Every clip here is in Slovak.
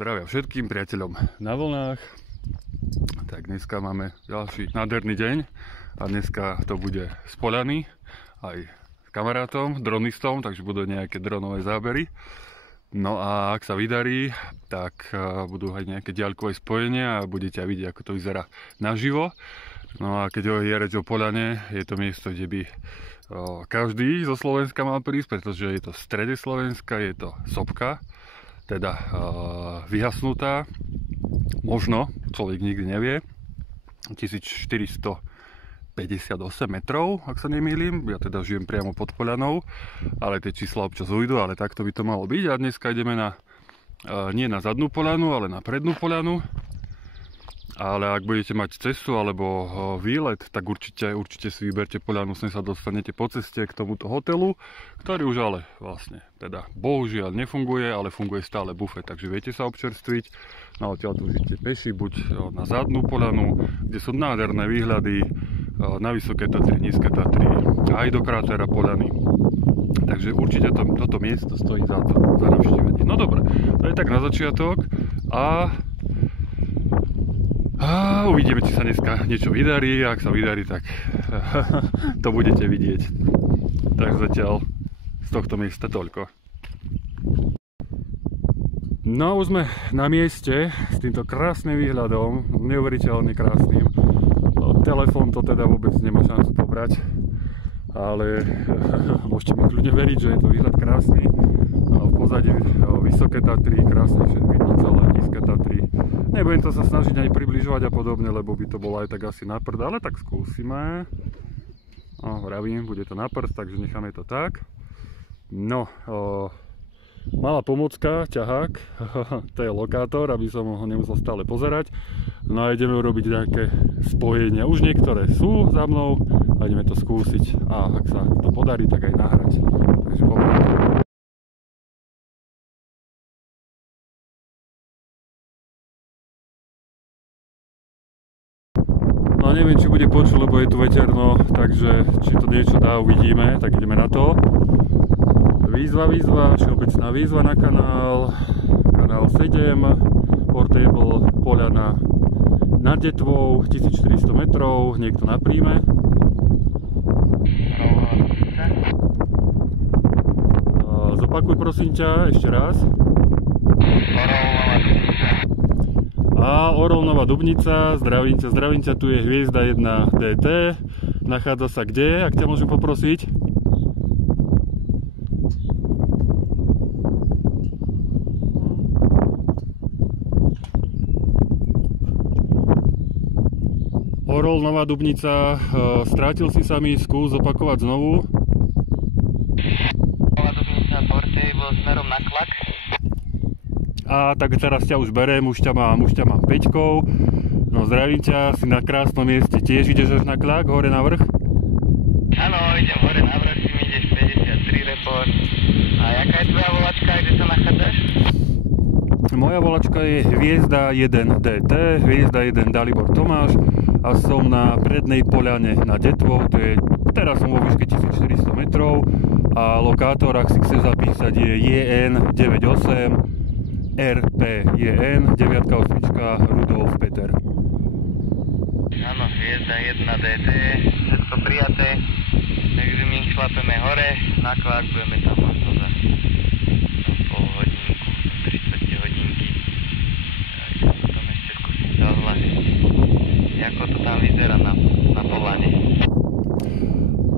Zdravia všetkým priateľom na vlnách. Tak dneska máme ďalší nádherný deň a dneska to bude z poľany aj s kamarátom, dronistom, takže budú nejaké dronové zábery. No a ak sa vydarí, tak budú aj nejaké diaľkové spojenia a budete aj vidieť, ako to vyzerá naživo. No a keď je reč o poľane, je to miesto, kde by každý zo Slovenska mal prísť, pretože je to v strede Slovenska, je to sopka, teda vyhasnutá, možno, človek nikdy nevie, 1458 metrov, ak sa nemýlim, ja teda žijem priamo pod poľanou, ale tie čísla občas ujdu, ale takto by to malo byť. A dneska ideme nie na zadnú poľanu, ale na prednú poľanu. Ale ak budete mať cestu alebo výlet, tak určite si vyberte poľanu, sem sa dostanete po ceste k tomuto hotelu, ktorý už ale vlastne teda bohužiaľ nefunguje, ale funguje stále bufet, takže viete sa občerstviť. No odtiaľ tu idete peši, buď na zadnú poľanu, kde sú nádherné výhľady na Vysoké Tatry, Nízke Tatry, aj do krátera poľany. Takže určite toto miesto stojí za to, za navštívenie. No dobre, to je tak na začiatok a uvidíme, či sa dneska niečo vydarí. Ak sa vydarí, tak to budete vidieť. Tak zatiaľ z tohto miesta toľko. No už sme na mieste s týmto krásnym výhľadom, neuveriteľne krásnym. Telefón to teda vôbec nemá šancu pobrať, ale môžete mi kľudne veriť, že je to výhľad krásny. V pozadí Vysoké Tatry, krásne vidno celé Nízke Tatry. Nebudem to sa snažiť ani približovať a podobne, lebo by to bolo aj tak asi na prd, ale tak skúsime. Vravím, bude to na prd, takže necháme to tak. No, malá pomocka, ťahák, to je lokátor, aby som ho nemusel stále pozerať. No a ideme urobiť nejaké spojenia. Už niektoré sú za mnou a ideme to skúsiť. A ak sa to podarí, tak aj nahrať. Takže poďme. No neviem, či bude počuť, lebo je tu veterno, takže či to niečo dá, uvidíme, tak ideme na to. Výzva, všeobecná výzva na kanál 7, Portable, poľana nad Detvou, 1400 metrov, niekto na príjme. Zopakuj prosím ťa, ešte raz. A Orol Nová Dubnica, zdravím ťa, tu je Hviezda 1 DT, nachádza sa kde, ak ťa môžem poprosiť? Orol Nová Dubnica, strátil si sa mi, skús opakovať znovu. Nová Dubnica, Portable, smerom na Klak. A tak teraz ťa už berem, už ťa mám 5-kou. No zdravím ťa, si na krásnom mieste, tiež ideš až na Klak, hore na vrch? Áno, idem hore na vrch, si mi ideš 53 report. A jaká je tvoja volačka, kde sa nachádzaš? Moja volačka je Hviezda 1 DT, Hviezda 1 Dalibor Tomáš a som na prednej poľane na Detvou, teraz som vo výške 1400 metrov a lokátor, ak si chceš zapísať, je JN98 RPJN 9 ostrička Rudolf Peter. Áno, Hviezda 1 DT, všetko prijaté, takže my šlapeme hore, na Klak budeme tam možno za pol hodinku, 30 hodinky. Takže potom ešte skúsim zahľadiť, ako to tam vyzerá na poľane.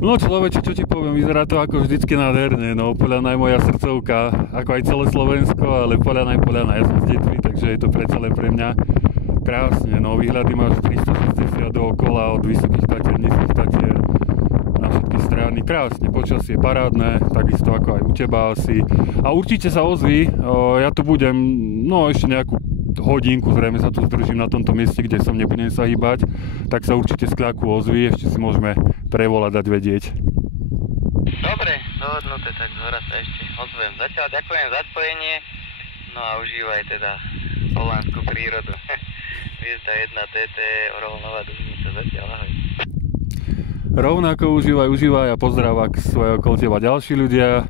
No človeče, čo ti poviem, vyzerá to ako vždycky nádherne, no poľana je moja srdcovka, ako aj celé Slovensko, ale poľana je poľana, ja som z Detvy, takže je to predsa len pre mňa krásne, no výhľady máš 360 dookola od Vysokých Tatier, Nízkych Tatier na všetky strany, krásne, počasie parádne, takisto ako aj u teba asi a určite sa ozví, ja tu budem, no ešte nejakú hodinku, zrejme sa tu zdržím na tomto mieste, kde som nebudem sa hýbať, tak sa určite z Klaku ozví, ešte si môžeme prevolať, dať vedieť. Dobre, dohodnuté, tak zhora sa ešte ozvem. Zatiaľ ďakujem za spojenie, no a užívaj teda poľanskú prírodu. Hviezda 1 DT, Orol Nová Dubnica, zatiaľ ahoj. Rovnako užívaj a pozdrav, ak svoje okolo teba ďalší ľudia.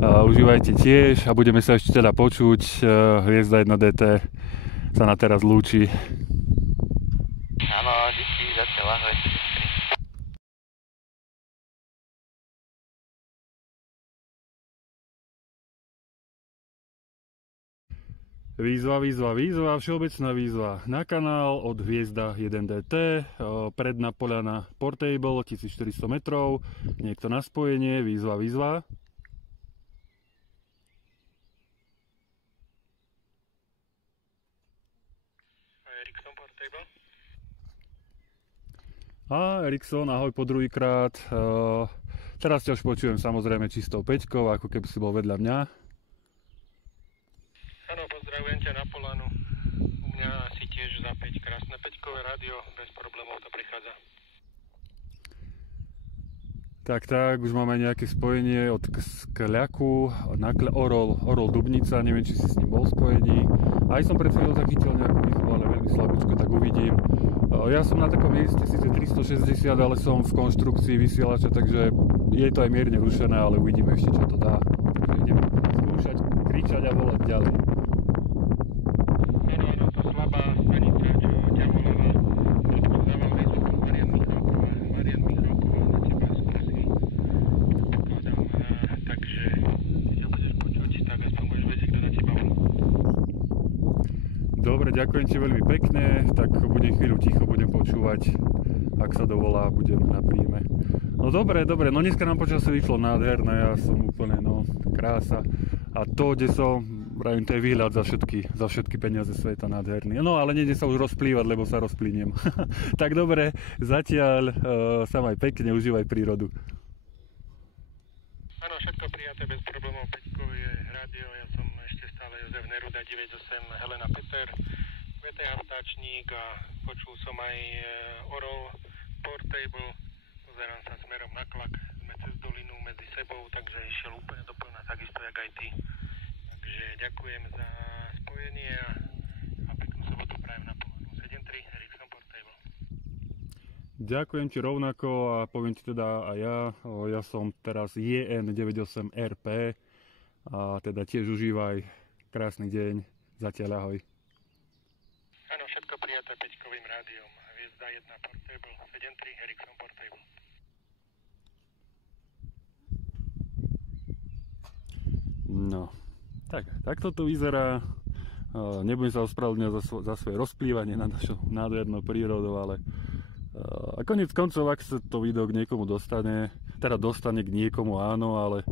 Užívajte tiež a budeme sa ešte teda počuť. Hviezda 1 DT sa na teraz lúči. Áno, díky, zatiaľ ahoj. Výzva, všeobecná výzva na kanál od Hviezda 1 DT, predná poľana Portable, 1400 metrov, niekto na spojenie, výzva. Ericsson Portable. Ericsson, ahoj po druhýkrát, teraz ťa už počujem samozrejme čistou peťkou, ako keby si bol vedľa mňa. Áno, pozdravujem ťa na Polanu. U mňa si tiež za 5 krásne peťkové rádio, bez problémov to prichádza. Tak, už máme nejaké spojenie od Skľaku, Orol Dubnica, neviem, či si s ním bol spojený. Aj som pred chvíľou zachytil nejakú výzvu, ale veľmi slabúčko, tak uvidím. Ja som na takom mieste síce 360, ale som v konštrukcii vysielača, takže je to aj mierne rušené, ale uvidíme ešte, čo to dá. Takže idem skúšať, kričať a volať ďalej. Áno, to slabá stanica, čo ťa voláva. Dával výzvu Marian Michalková na teba skúsi. Pokladám, takže keď ťa budeš počuť, tak aspoň budeš vedieť, kto na teba volá. Dobre, ďakujem ti veľmi pekne, tak budem chvíľu ticho, budem počúvať, ak sa dovolá, budem na príjme. No dobre, no dneska nám počasie vyšlo nádherné, ja som úplne, krása. A to, kde som, pravím, to je výhľad za všetky peniaze sveta nádherný. No ale nejde sa už rozplývať, lebo sa rozplyniem. Tak dobre, zatiaľ sa maj pekne, užívaj prírodu. Áno, všetko prijaté bez problémov, peťkové rádio, ja som ešte stále Jozef Neruda 98, Helena Peter, VTH Vtáčník a počul som aj Orol Portable, pozerám sa smerom na Klak, sme cez dolinu medzi sebou, takže išiel úplne doplná, takisto jak aj ty. Takže ďakujem za spojenie a peknú sobotu prajem na Polanu 7.3 Ericsson Portable. Ďakujem ti rovnako a poviem ti teda aj ja som teraz JN98RP a teda tiež užívaj, krásny deň, zatiaľ ahoj. Áno, všetko prijaté peťkovým rádiom, Hviezda 1 Portable, 7.3 Ericsson Portable. No, tak toto vyzerá. Nebudem sa ospravedlňovať za svoje rozplývanie na našou nádhernou prírodou, ale a koniec koncov, ak sa to video k niekomu dostane k niekomu, áno, ale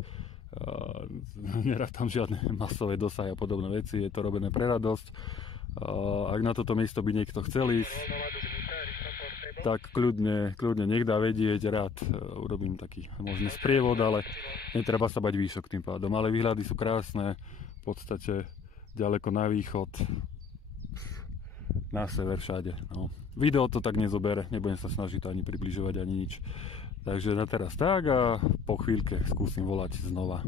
nerátam žiadne masové dosahy a podobné veci, je to robené pre radosť. Ak na toto miesto by niekto chcel ísť, tak kľudne nech dá vedieť, rád urobím taký možný sprievod, ale netreba sa bať výšok tým pádom, ale výhľady sú krásne, v podstate ďaleko na východ, na sever, všade. No. Video to tak nezobere, nebudem sa snažiť to ani približovať, ani nič. Takže na teraz tak a po chvíľke skúsim volať znova.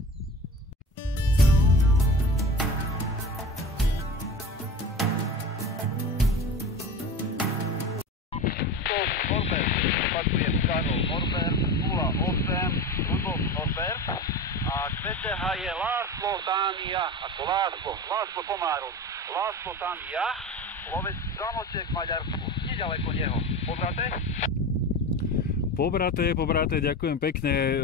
Norbert, opakujem, Karol Norbert, 08, Rudolf Norbert a QTH je László Dánia, ako László Komárov, László Dánia, lovec Zamočiek v Maďarsku, nedaleko neho. Pobraté, ďakujem pekne.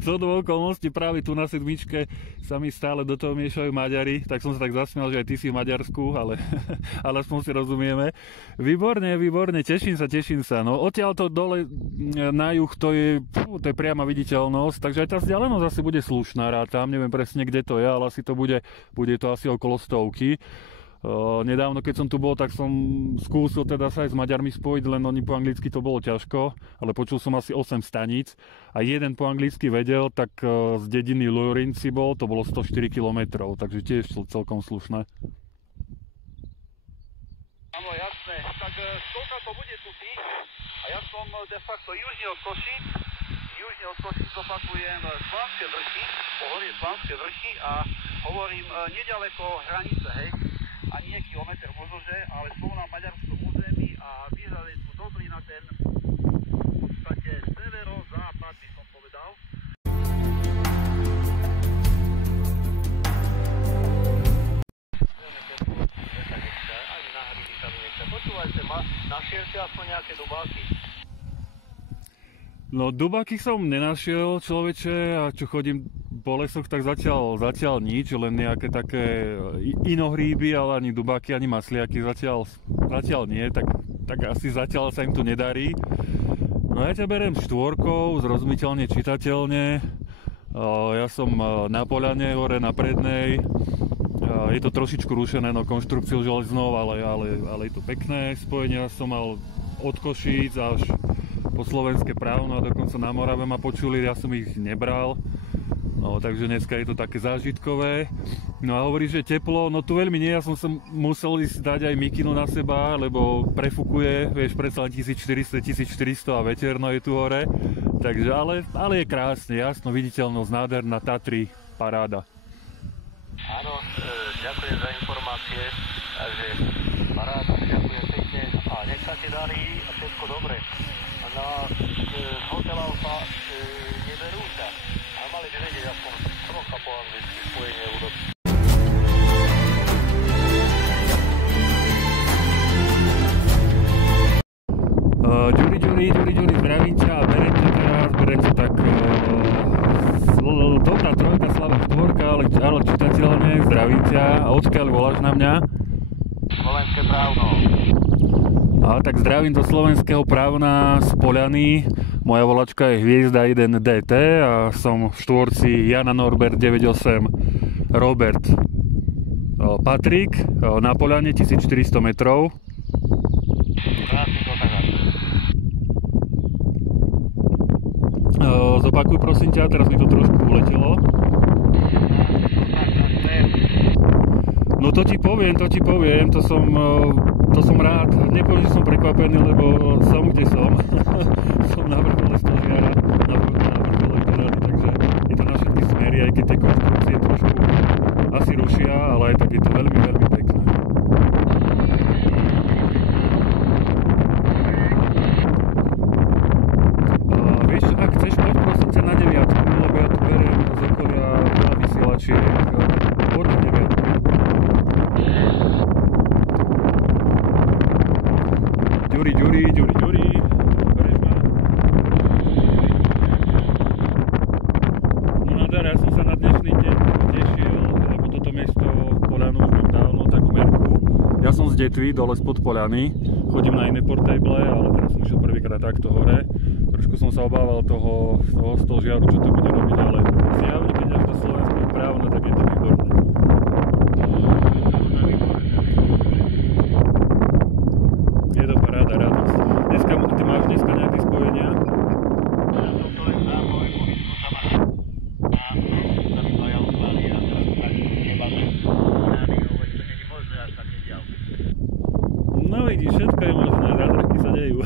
Zhodou okolností práve tu na sedmičke sa mi stále do toho miešajú Maďari, tak som sa tak zasmial, že aj ty si v Maďarsku, ale aspoň si rozumieme. Výborne, teším sa. No odtiaľ to dole na juh to je priama viditeľnosť, takže aj tá vzdialenosť asi bude slušná, rátam, neviem presne kde to je, ale asi to bude to asi okolo 100. Nedávno, keď som tu bol, tak som skúsil teda sa aj s Maďarmi spojiť, len oni po anglicky to bolo ťažko, ale počul som asi 8 staníc a jeden po anglicky vedel, tak z dediny Lurinci bol, to bolo 104 km, takže tiež celkom slušné. Áno, jasné, tak koľka to bude tu tých a ja som de facto južne od Košíc opakujem Slánske vrchy, pohorie Slánske vrchy a hovorím nedaleko hranice, hej. A nie kilometr možno, že, ale sú na maďarskom území a výhľad sú dobrý na ten v podstate severo-západ, by som povedal. nájdem si aspoň nejaké dubáky. No dubáky som nenašiel, človeče, a čo chodím po lesoch, tak zatiaľ nič, len nejaké také inohríby, ale ani dubáky, ani masliaky zatiaľ nie, tak asi zatiaľ sa im tu nedarí. No ja ťa beriem štvorkou, zrozumiteľne, čitateľne. Ja som na Poľane, hore na Prednej. Je to trošičku rušené konštrukciou železnou, ale je to pekné. Spojenia som mal od Košíc až po slovenské Právno a dokonca na Morave ma počuli, ja som ich nebral. No, takže dneska je to také zážitkové. No a hovoríš, že teplo, no tu veľmi nie, ja som sa musel ísť dať aj mikinu na seba, lebo prefukuje, vieš, predsa len 1400 a veterno je tu hore. Takže, ale je krásne, jasno, viditeľnosť, nádherná, Tatry, paráda. Áno, ďakujem za informácie, takže paráda, ďakujem pekne a nech sa ti darí a všetko dobre. Na Hotel Alfa neberú sa, ale mali by vedieť aspoň trocha po anglicky spojenie urobiť. Ďuri, zdravím ťa a berem ťa tak dobrá trojka, slabá štvorka, ale čitateľne, zdravím ťa. A odkiaľ voláš na mňa? Slovenské Právno. A tak zdravím do Slovenského Právna z Poľany. Moja volačka je Hviezda 1 DT a som v štvorci Jana Norbert 98 Robert Patrik na Poľane 1400 metrov. Krásny dosahák. Zopakuj prosím ťa, teraz mi to trošku uletelo. No to ti poviem, to som rád. Nepoviem, že som prekvapený, lebo som kde som. Som na vrchole Stožiara, na vrchole Poľany, takže je to na všetky smery, aj keď tie konštrukcie trošku asi rušia, ale aj tak je to veľmi, veľmi pekné. Vieš, ak chceš, poď prosím ťa na 9, lebo ja tu beriem z okolia veľa vysielačiek. Poď na 9. Ďuri, bereš ma? No nádhera, ja som sa na dnešný deň tešil, lebo toto miesto Poľanu už mám dávno tak v merku. Ja som z Detvy, dole spod Poľany, chodím na iné portable, ale teraz som išiel prvýkrát takto hore. Trošku som sa obával toho Stožiaru, čo to bude robiť, ale zjavne, keď až do Slovenského Právna, tak je to výborné. Je to paráda, radosť. Ty máš dneska nejaké spojenia? Ja som to len na môjmu vyskúšam a sa mi pajal chváli a teraz tak nebáme. Rádi hovorí, to nie je možné až také ďalky. No vidíš, všetko je možné, zázraky sa dejú.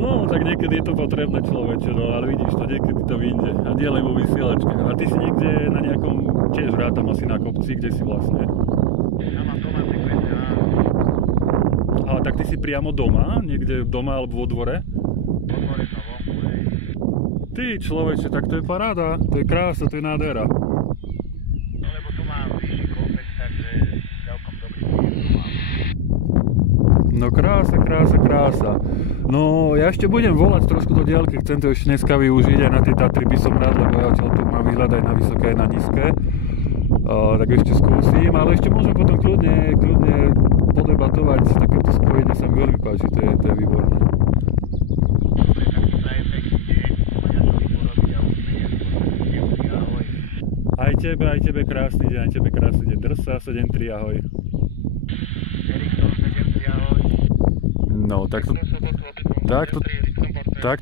No, tak niekedy je to potrebné, človeče, no ale vidíš to, niekedy to vyjde. A nie len vo vysielačke. A ty si niekde na nejakom, tiež rátam asi na kopci, kde si vlastne? Ja mám doma frekvencie, A tak ty si priamo doma? Niekde doma alebo vo dvore? vo dvore som vonku, hej. Ty, človeče, tak to je paráda, to je krása, to je nádhera. No lebo tu mám vyšší komplex, takže celkom dobrý príjem tu mám. No krása. No ja ešte budem volať trošku do diaľky, chcem to ešte dneska využiť, aj na tie Tatry by som rád, lebo ja odtiaľ to mám výhľad aj na vysoké, aj na nízke. Tak ešte skúsim, ale ešte môžem potom kľudne podebatovať, takéto spojenie sa mi veľmi páči, to je výborné. Dobre, tak ti prajem pekný deň, Maďačovi porobí a uvidíme neskôr, ahoj. Aj tebe krásny deň, drž sa, 7-3, ahoj. Erikson, 7-3, ahoj. No, tak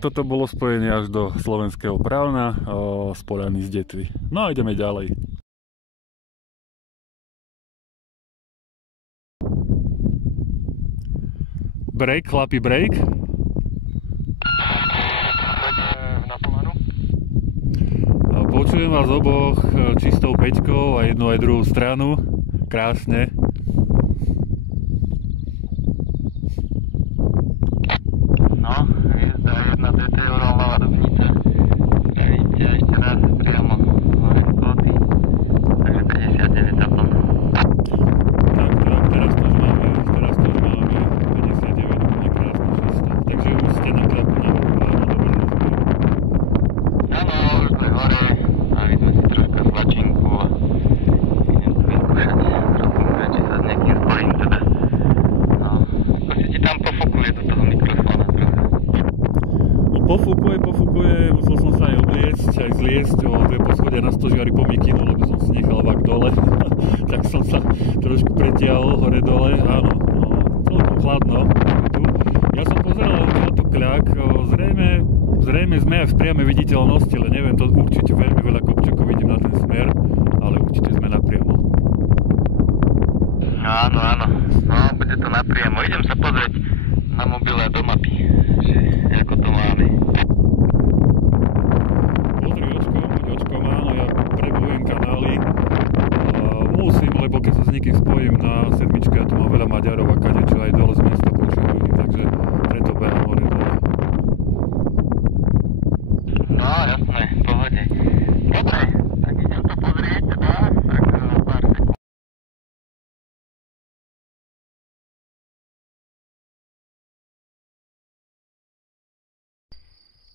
toto bolo spojenie až do Slovenského Právna z Poľany z Detvy. No a ideme ďalej. Break, chlapi, break. Na Poľanu. Počujem vás oboch čistou peťkou a jednu aj druhú stranu. Krásne. No, Hviezda 1 DT Orlová Dubnica. Vidíte ešte raz priamo hore v Koty. Takže 59 teplo. aj zliesť o 2 poschodia na stožiari po mikinu, lebo som si nechal vak dole. Tak som sa trošku pretiahol hore-dole. Áno, no, celkom chladno. Ja som pozeral na to kľak. Zrejme sme aj v priamej viditeľnosti, ale neviem, to určite veľmi veľa kopčekov vidím na ten smer, ale určite sme napriamo. Áno, áno. No, bude to napriamo. Idem sa pozrieť na mobile do mapy, že ako to máme. Pozri očkom, áno, ja prebujem kanály. Musím, lebo keď sa s niekým spojím na sedmičke, ja tu mám veľa Maďarov a kadečo aj dole z mesta počujem ľudí, takže preto behám hore dole. No, jasné, v pohode. Dobre, tak idem to pozrieť, teda, tak pár sekúnd.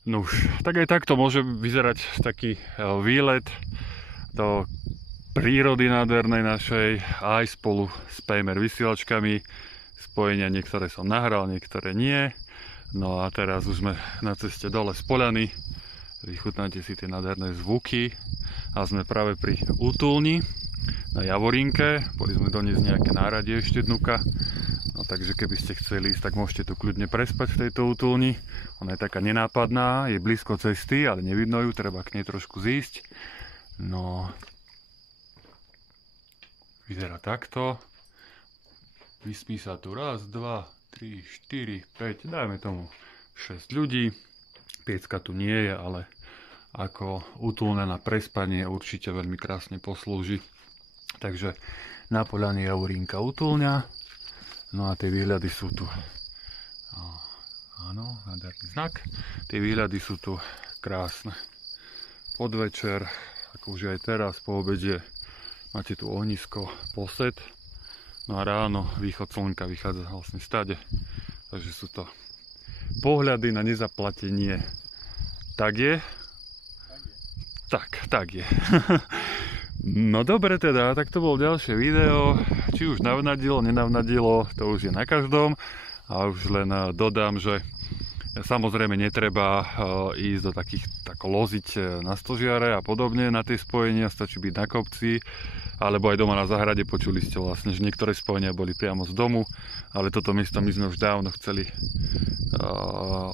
Nuž, tak aj takto môže vyzerať taký výlet do prírody nádhernej našej, aj spolu s PMR vysielačkami. Spojenia niektoré som nahral, niektoré nie. No a teraz už sme na ceste dole z Poľany. Vychutnáte si tie nádherné zvuky. A sme práve pri útulni na Javorínke. Boli sme doniesť nejaké náradie ešte dnuka. No takže keby ste chceli ísť, tak môžete tu kľudne prespať v tejto útulni. Ona je taká nenápadná, je blízko cesty, ale nevidno ju, treba k nej trošku zísť. No, vyzerá takto. Vyspí sa tu 1, 2, 3, 4, 5, dajme tomu 6 ľudí. Piecka tu nie je, ale ako útulné na prespanie určite veľmi krásne poslúži. Takže na Poľane Javorínka útulňa. No a tie výhľady sú tu. Áno, nádherný znak. Tie výhľady sú tu krásne. Podvečer, ako už aj teraz po obede, máte tu ohnisko, posed. No a ráno východ slnka vychádza vlastne stade. Takže sú to pohľady na nezaplatenie. Tak je? Tak je. No dobre teda, tak to bolo ďalšie video. Či už navnadilo, nenavnadilo, to už je na každom. A už len dodám, že samozrejme netreba ísť do takých, tako loziť na stožiare a podobne na tie spojenia, stačí byť na kopci. Alebo aj doma na záhrade, počuli ste vlastne, že niektoré spojenia boli priamo z domu. Ale toto miesto my sme už dávno chceli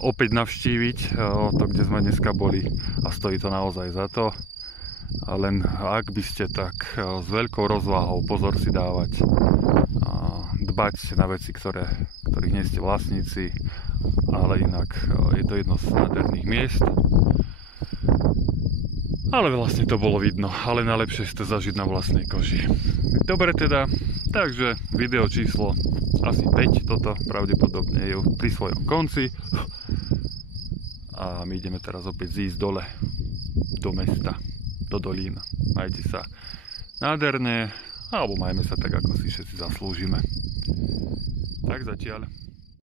opäť navštíviť, to kde sme dneska boli. A stojí to naozaj za to. A len ak by ste tak s veľkou rozvahou pozor si dávať, dbať na veci, ktorých nie ste vlastníci, ale inak je to jedno z nádherných miest. Ale vlastne to bolo vidno, ale najlepšie ste zažiť na vlastnej koži. Dobre teda, takže video číslo asi 5, toto pravdepodobne je pri svojom konci. A my ideme teraz opäť zísť dole do mesta, do dolín. Majte sa nádherne, alebo majme sa tak, ako si všetci zaslúžime. Tak zatiaľ.